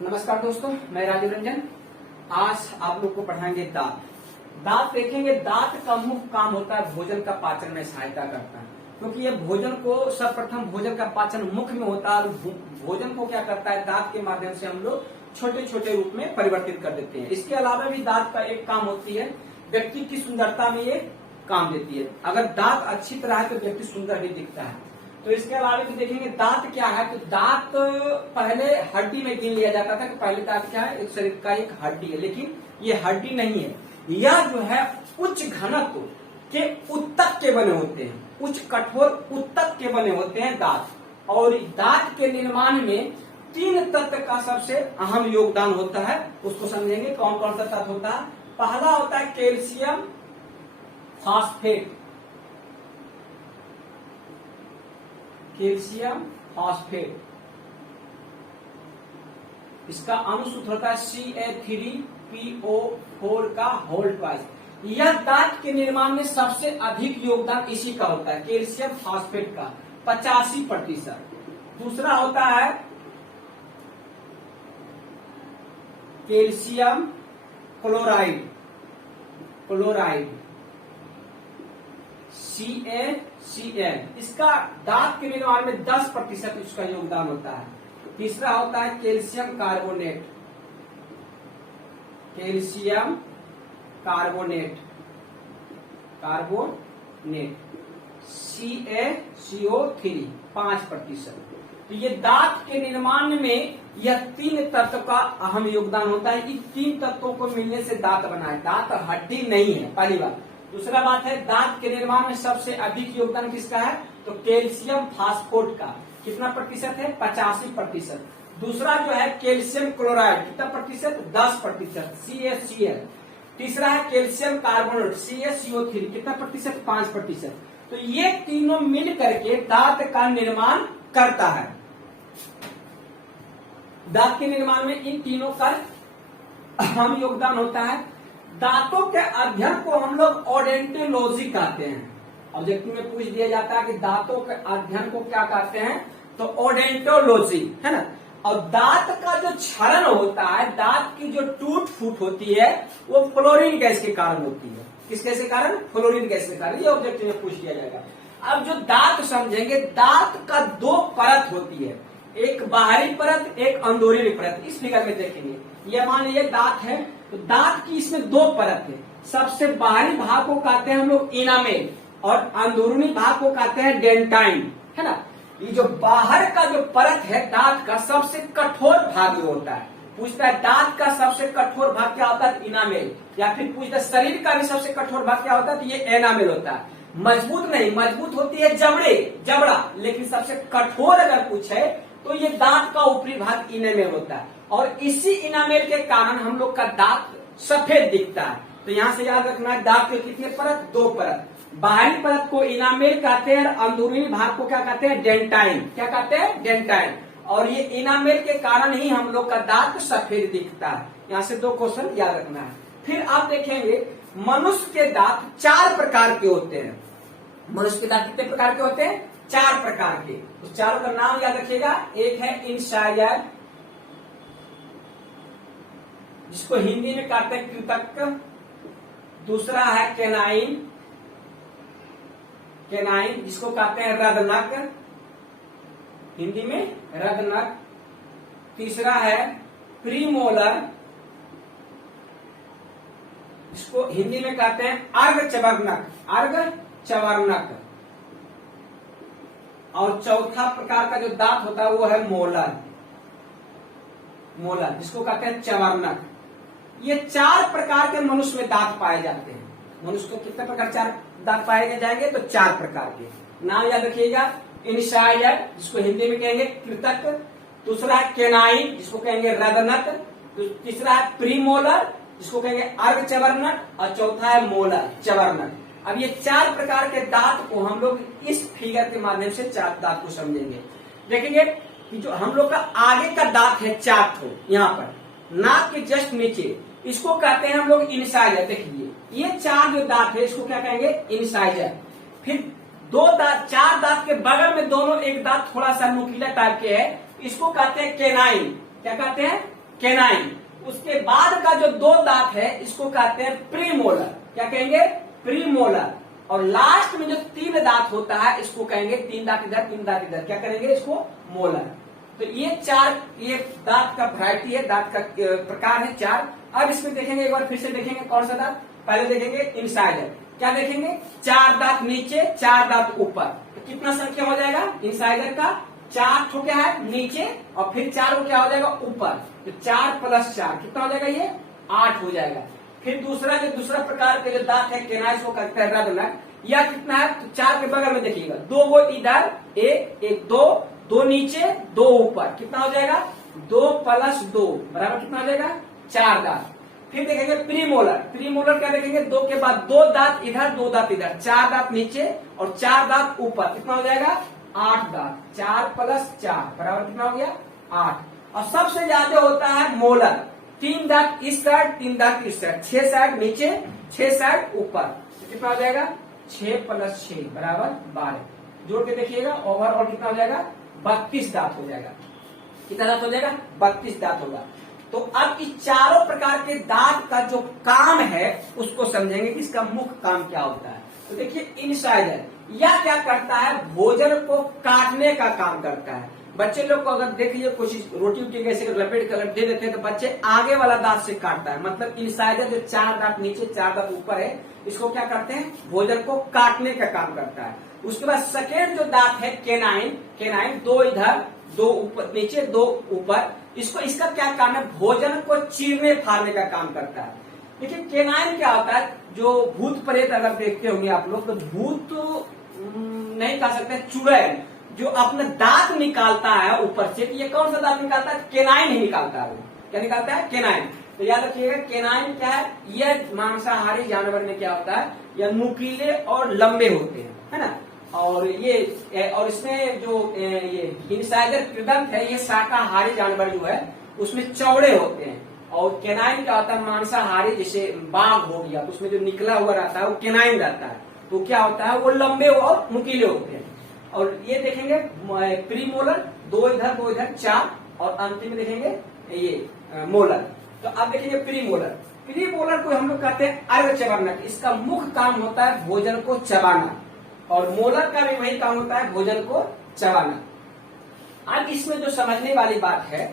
नमस्कार दोस्तों, मैं राजीव रंजन। आज आप लोग को पढ़ाएंगे दांत। दांत देखेंगे। दांत का मुख्य काम होता है भोजन का पाचन में सहायता करता है, क्योंकि ये भोजन को सर्वप्रथम भोजन का पाचन मुख में होता है और भोजन को क्या करता है, दांत के माध्यम से हम लोग छोटे छोटे रूप में परिवर्तित कर देते हैं। इसके अलावा भी दांत का एक काम होती है, व्यक्ति की सुंदरता में ये काम देती है। अगर दांत अच्छी तरह है तो व्यक्ति सुंदर भी दिखता है। तो इसके अलावा भी देखेंगे दांत क्या है, तो दांत पहले हड्डी में गिन लिया जाता था कि पहले दांत क्या है, एक शरीर का एक हड्डी है, लेकिन ये हड्डी नहीं है। यह जो है उच्च घनत्व के उत्तक के बने होते हैं, उच्च कठोर उत्तक के बने होते हैं दांत। और दांत के निर्माण में 3 तत्व का सबसे अहम योगदान होता है। उसको समझेंगे कौन कौन सा तत्व होता है। पहला होता है कैल्शियम फॉस्फेट। कैल्शियम फॉस्फेट, इसका अनुसूत्र होता है CA3PO4 का होल ट्वाइस। यह दांत के निर्माण में सबसे अधिक योगदान इसी का होता है, कैल्शियम फॉस्फेट का 85%। दूसरा होता है कैल्शियम क्लोराइड, CaCl, इसका दांत के निर्माण में 10% इसका योगदान होता है। तीसरा होता है कैल्शियम कार्बोनेट, CaCO3 5%। तो ये दांत के निर्माण में यह 3 तत्व का अहम योगदान होता है। इन 3 तत्वों को मिलने से दांत बना है। दांत हड्डी नहीं है, पहली बात। दूसरा बात है दांत के निर्माण में सबसे अधिक योगदान किसका है, तो कैल्शियम फास्फोट का कितना प्रतिशत है, 85%। दूसरा जो है कैल्शियम क्लोराइड, कितना प्रतिशत, 10%, CaCl। तीसरा है कैल्शियम कार्बोनेट, CaCO3, कितना प्रतिशत, 5%। तो ये तीनों मिल करके दांत का निर्माण करता है। दांत के निर्माण में इन तीनों का अहम योगदान होता है। दांतों के अध्ययन को हम लोग ओडोंटोलॉजी कहते हैं। ऑब्जेक्टिव में पूछ दिया जाता है कि दांतों के अध्ययन को क्या कहते हैं, तो ओडोंटोलॉजी, है ना। और दांत का जो क्षरण होता है, दांत की जो टूट फूट होती है, वो फ्लोरीन गैस के कारण होती है। किस गैस के कारण, फ्लोरीन गैस के कारण। ये ऑब्जेक्टिव में पूछ दिया जाएगा। अब जो दांत समझेंगे, दांत का 2 परत होती है, एक बाहरी परत, एक अंदरूनी परत। इस फिगर में देखेंगे, ये मान लीजिए दांत है, तो दांत की इसमें 2 परत है। सबसे बाहरी भाग को कहते हैं हम लोग इनामेल और अंदरूनी भाग को कहते हैं डेंटाइन, है ना। ये जो बाहर का जो परत है दांत का, सबसे कठोर भाग होता है। पूछता है दांत का सबसे कठोर भाग क्या होता है, इनामेल। या फिर पूछता है शरीर का भी सबसे कठोर भाग क्या होता है, तो ये एनामेल होता है। मजबूत नहीं, मजबूत होती है जबड़ा, लेकिन सबसे कठोर अगर पूछे तो ये दांत का ऊपरी भाग इनामेल होता है। और इसी इनामेल के कारण हम लोग का दांत सफेद दिखता है। तो यहाँ से याद रखना है, दांत के कितने परत, 2 परत। बाहरी परत को इनामेल कहते हैं, अंदरूनी भाग को क्या कहते हैं, डेंटाइन। क्या कहते हैं, डेंटाइन। और ये इनामेल के कारण ही हम लोग का दांत सफेद दिखता है। यहाँ से 2 क्वेश्चन याद रखना है। फिर आप देखेंगे मनुष्य के दांत 4 प्रकार के होते हैं। मनुष्य के दांत कितने प्रकार के होते हैं, 4 प्रकार के। उस चारों का नाम याद रखिएगा। एक है इंसाइजर, जिसको हिंदी में कहते हैं कृतक। दूसरा है केनाइन, जिसको कहते हैं रदनक, हिंदी में रदनक। तीसरा है प्रीमोलर, जिसको हिंदी में कहते हैं अर्धचवर्णक। और चौथा प्रकार का जो दांत होता है वो है मोलर, जिसको कहते हैं चवर्णक। ये 4 प्रकार के मनुष्य में दांत पाए जाते हैं। मनुष्य को कितने प्रकार 4 दांत पाए जाएंगे, तो 4 प्रकार के। नाम याद रखिएगा, इंसाइजर, जिसको हिंदी में कहेंगे कृतक। दूसरा है केनाइन, जिसको कहेंगे रदनक। तीसरा है प्रीमोलर, जिसको कहेंगे अर्धचवर्णक। और चौथा है मोलर, चवर्णक। अब ये 4 प्रकार के दांत को हम लोग इस फिगर के माध्यम से 4 दांत को समझेंगे। देखेंगे कि जो हम लोग का आगे का दांत है 4 ठो, यहाँ पर नाक के जस्ट नीचे, इसको कहते हैं हम लोग इंसाइजर। देखिए ये 4 जो दांत है इसको क्या कहेंगे, इंसाइजर। फिर 2 दांत, 4 दांत के बगल में दोनों एक दांत थोड़ा सा नुकीला टाइप के है, इसको कहते हैं केनाइन। क्या कहते हैं, केनाइन। उसके बाद का जो दो दांत है इसको कहते हैं प्रीमोलर। क्या कहेंगे? प्रीमोलर। और लास्ट में जो तीन दांत होता है इसको कहेंगे, तीन दांत इधर तीन दांत इधर, क्या करेंगे? इसको मोलर। तो ये चार, ये दांत का वैरायटी है, दांत का प्रकार है चार। अब इसमें देखेंगे, एक बार फिर से देखेंगे कौन सा दांत। पहले देखेंगे इंसाइडर। क्या देखेंगे? चार दांत नीचे, चार दांत ऊपर। तो कितना संख्या हो जाएगा इंसाइडर का? चार ठो क्या है नीचे, और फिर चार को क्या हो जाएगा ऊपर। तो 4 + 4 कितना हो जाएगा? ये 8 हो जाएगा। फिर दूसरा प्रकार के जो दांत है केनाइस को कहते हैं रदनक। यह कितना है? तो 4 के बगल में देखिएगा, 2 वो इधर, एक 2 नीचे 2 ऊपर, कितना हो जाएगा? 2 + 2 बराबर कितना हो जाएगा? 4 दांत। फिर देखेंगे प्रीमोलर। प्रीमोलर क्या देखेंगे? 2 के बाद 2 दांत इधर 2 दांत इधर, 4 दांत नीचे और 4 दांत ऊपर, कितना हो जाएगा? 8 दांत। 4 + 4 बराबर कितना हो गया? 8। और सबसे ज्यादा होता है मोलर। 3 दांत इस साइड, 3 दांत इस साइड, 6 साइड नीचे 6 साइड ऊपर, तो कितना हो जाएगा? 6 + 6 बराबर 12। जोड़ के देखिएगा, ओवरऑल कितना हो जाएगा? 32 दांत हो जाएगा। कितना दांत हो जाएगा? 32 दांत होगा। तो अब इस चारों प्रकार के दांत का जो काम है उसको समझेंगे कि इसका मुख्य काम क्या होता है। तो देखिए इंसाइडर, यह क्या करता है? भोजन को काटने का काम करता है। बच्चे लोग को अगर देख लीजिए कोशिश, रोटी उटी कैसे लपेट कर दे देते हैं तो बच्चे आगे वाला दांत से काटता है। मतलब इंसाइडर जो 4 दांत नीचे 4 दांत ऊपर है, इसको क्या करते हैं? भोजन को काटने का काम करता है। उसके बाद सेकेंड जो दांत है केनाइन, केनाइन 2 इधर 2 ऊपर नीचे 2 ऊपर, इसको इसका क्या काम है? भोजन को चीरने फाड़ने का काम करता है। देखिए केनाइन क्या होता है? जो भूत प्रेत अगर देखते होंगे आप लोग, तो भूत नहीं कह सकते, चुड़ैल जो अपने दांत निकालता है ऊपर से, ये कौन सा दांत निकालता है? केनाइन ही निकालता है। वो क्या निकालता है? केनाइन। तो याद रखिएगा केनाइन क्या है? यह मांसाहारी जानवर में क्या होता है? यह नुकीले और लंबे होते हैं, है ना। और ये और इसमें जो ये इंसाइडर कृदंत है, ये शाकाहारी जानवर जो है उसमें चौड़े होते हैं। और केनाइन क्या होता है? मांसाहारी, जैसे बाघ हो गया तो उसमें जो निकला हुआ रहता है वो केनाइन रहता है। तो क्या होता है? वो लंबे और नुकीले होते हैं। और ये देखेंगे प्रीमोलर, 2 इधर 2 इधर 4, और अंतिम में देखेंगे ये मोलर। तो आप देखेंगे प्रीमोलर। प्रीमोलर को हम लोग कहते हैं अर्घ चबरनक। इसका मुख्य काम होता है भोजन को चबाना, और मोलर का भी वही काम होता है, भोजन को चबाना। अब इसमें जो समझने वाली बात है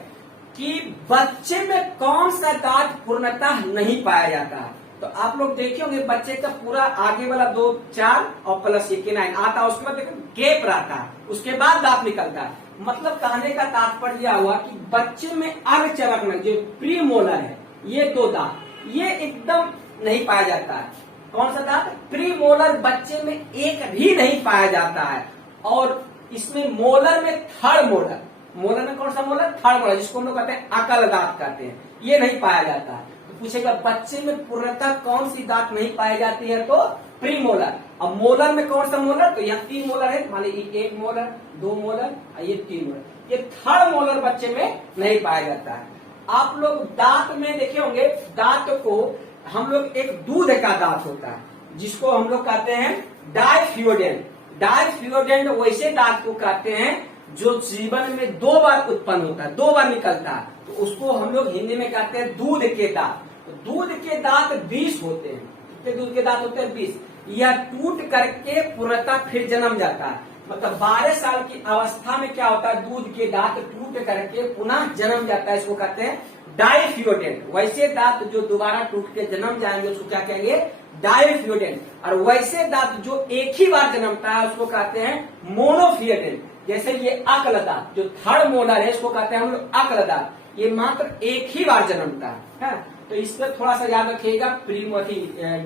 कि बच्चे में कौन सा दांत पूर्णतः नहीं पाया जाता है। तो आप लोग देखे होंगे बच्चे का पूरा आगे वाला 2 4 और प्लस ये केनाइन आता है, उसके बाद देखो गैप रहता है, उसके बाद दांत निकलता है। मतलब कहने का तात्पर्य यह हुआ कि बच्चे में अर्घ चबरनक जो प्रीमोलर है, ये 2 दांत ये एकदम नहीं पाया जाता है। कौन सा दांत? प्रीमोलर बच्चे में एक भी नहीं पाया जाता है। और इसमें मोलर में थर्ड मोलर, मोलर में कौन सा मोलर? थर्ड मोलर, जिसको हम लोग कहते हैं अकल दांत कहते हैं, ये नहीं पाया जाता है। तो पूछेगा बच्चे में पूर्णतः कौन सी दांत नहीं पाई जाती है? तो प्रीमोलर। अब मोलर में कौन सा मोलर? तो यहाँ 3 मोलर है, मान लीजिए 1 मोलर 2 मोलर और ये 3 मोलर। ये थर्ड मोलर बच्चे में नहीं पाया जाता है। आप लोग दांत में देखे होंगे, दांत को हम लोग एक दूध का दांत होता है जिसको हम लोग कहते हैं डायफ्यूडेंट। डायफ्यूडेंट वैसे दांत को कहते हैं जो जीवन में 2 बार उत्पन्न होता है, 2 बार निकलता है, तो उसको हम लोग हिंदी में कहते हैं दूध के दांत। तो दूध के दांत 20 होते हैं। कितने दूध के दांत होते हैं? 20। यह टूट करके पूर्णतः फिर जन्म जाता है। मतलब 12 साल की अवस्था में क्या होता है? दूध के दांत टूट करके पुनः जन्म जाता है, इसको कहते हैं डायफ्यूडेंट। वैसे दांत जो दोबारा टूट के जन्म जाएंगे उसको क्या कहेंगे? डायफ्यूडेंट। और वैसे दांत जो एक ही बार जन्मता है उसको कहते हैं मोनोफ्यूडेंट। जैसे ये अक्ल दांत जो थर्ड मोलर है, इसको कहते हैं हम लोग अक्ल दांत, ये मात्र एक ही बार जन्मता है। तो इस पर थोड़ा सा याद रखिएगा,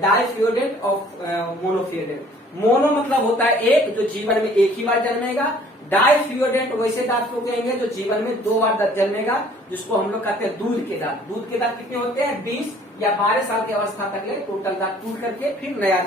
डायफ्यूडेंट और मोनोफ्यूडेंट। मोनो मतलब होता है एक, जो जीवन में एक ही बार जन्मेगा। डायफ्यूडेंट वैसे दांत को कहेंगे जो जीवन में 2 बार जन्मेगा, जिसको हम लोग कहते हैं दूध के दांत। दूध के दांत कितने होते हैं? 20 या 12 साल की अवस्था तक ले टोटल दांत टूट करके फिर नया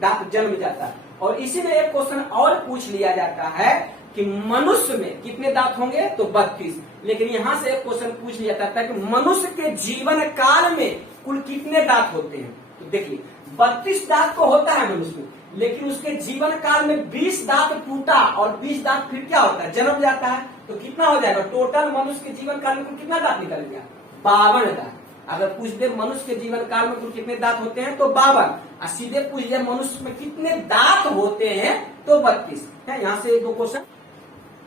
दांत जन्म जाता है। और इसी में एक क्वेश्चन और पूछ लिया जाता है कि मनुष्य में कितने दांत होंगे? तो 32। लेकिन यहाँ से एक क्वेश्चन पूछ लिया जाता है कि मनुष्य के जीवन काल में कुल कितने दांत होते हैं? तो देखिए 32 दांत को होता है मनुष्य में, लेकिन उसके जीवन काल में 20 दांत टूटा और 20 दांत फिर क्या होता है? जन्म जाता है। तो कितना हो जाएगा टोटल? मनुष्य के जीवन काल में कितना दांत निकल गया? 52 दांत। अगर पूछ दे मनुष्य के जीवन काल में कुल कितने दांत होते हैं तो 52, और सीधे पूछ दे मनुष्य में कितने दांत होते हैं तो 32 है। यहाँ से 2 क्वेश्चन।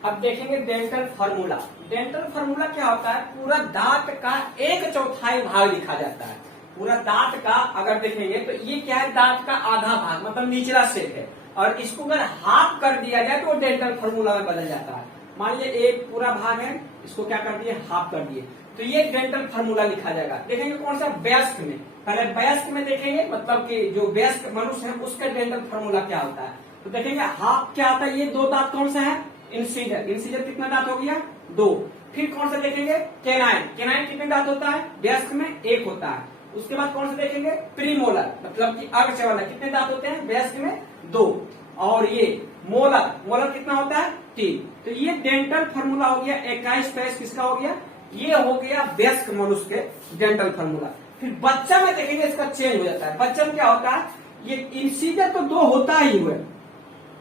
अब देखेंगे डेंटल फार्मूला। डेंटल फार्मूला क्या होता है, पूरा दांत का 1/4 भाग लिखा जाता है। पूरा दांत का अगर देखेंगे तो ये क्या है, दांत का आधा भाग मतलब निचला सेट है, और इसको अगर हाफ कर दिया जाए तो डेंटल फार्मूला में बदल जाता है। मान लीजिए एक पूरा भाग है, इसको क्या कर दिए, हाफ कर दिए, तो ये डेंटल फार्मूला लिखा जाएगा। देखेंगे कौन सा, वयस्क में। पहले वयस्क में देखेंगे, मतलब कि जो वयस्क मनुष्य है उसका डेंटल फार्मूला क्या होता है। तो देखेंगे हाफ क्या होता है, ये 2 दांत कौन सा है, इंसीजर। इंसीजर कितना दांत हो गया, 2। फिर कौन सा देखेंगे, केनाइन। केनाइन कितने दांत होता है, वयस्क में 1 होता है। उसके बाद कौन सा देखेंगे, प्रीमोलर, मतलब कि अर्धचर्वण, कितने दांत होते हैं, वयस्क में 2। और ये मोलर, मोलर कितना होता है, 3। तो ये डेंटल फार्मूला हो गया 21-23 किसका हो गया, ये हो गया वयस्क मनुष्य के डेंटल फार्मूला। फिर बच्चा में देखेंगे इसका चेंज हो जाता है। बच्चा में क्या होता है, ये इंसीजर तो 2 होता ही हुआ,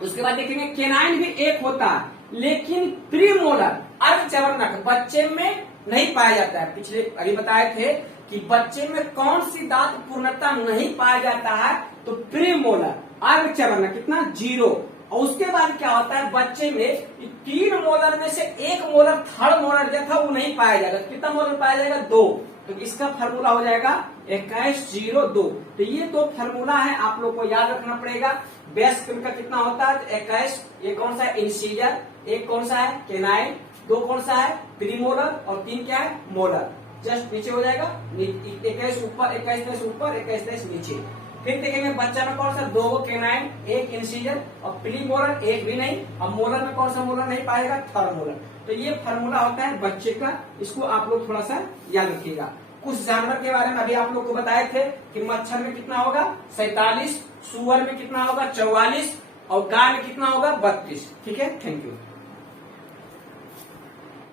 उसके बाद देखेंगे केनाइन भी 1 होता है, लेकिन प्रीमोलर अर्धचर्वणक बच्चे में नहीं पाया जाता है। पिछले अभी बताए थे कि बच्चे में कौन सी दांत पूर्णतः नहीं पाया जाता है, तो प्रीमोलर अर्धचर्वणक कितना, 0। और उसके बाद क्या होता है, बच्चे में 3 मोलर में से 1 मोलर थर्ड मोलर जो था वो नहीं पाया जाएगा। कितना मोलर पाया जाएगा, 2। तो इसका फार्मूला हो जाएगा 2102। तो ये 2 फार्मूला है, आप लोग को याद रखना पड़ेगा। वयस्क का कितना होता है, 21। ये कौन सा है, इंसीजर। 1 कौन सा है, केनाइन। 2 कौन सा है, प्रीमोलर। और 3 क्या है, मोलर। जस्ट नीचे हो जाएगा, 21 ऊपर, 21 ऊपर, 21 नीचे। फिर देखेंगे बच्चा में कौन सा, 2 केनाइन, 1 इंसीजर, और प्रीमोलर 1 भी नहीं, और मोलर में कौन सा मोलर नहीं पाएगा, थर्ड मोलर। तो ये फार्मूला होता है बच्चे का, इसको आप लोग थोड़ा सा याद रखिएगा। कुछ जानवर के बारे में अभी आप लोग को बताए थे कि मच्छर में कितना होगा, 47, सुअर में कितना होगा, 44, और गाय में कितना होगा, 32। ठीक है, थैंक यू।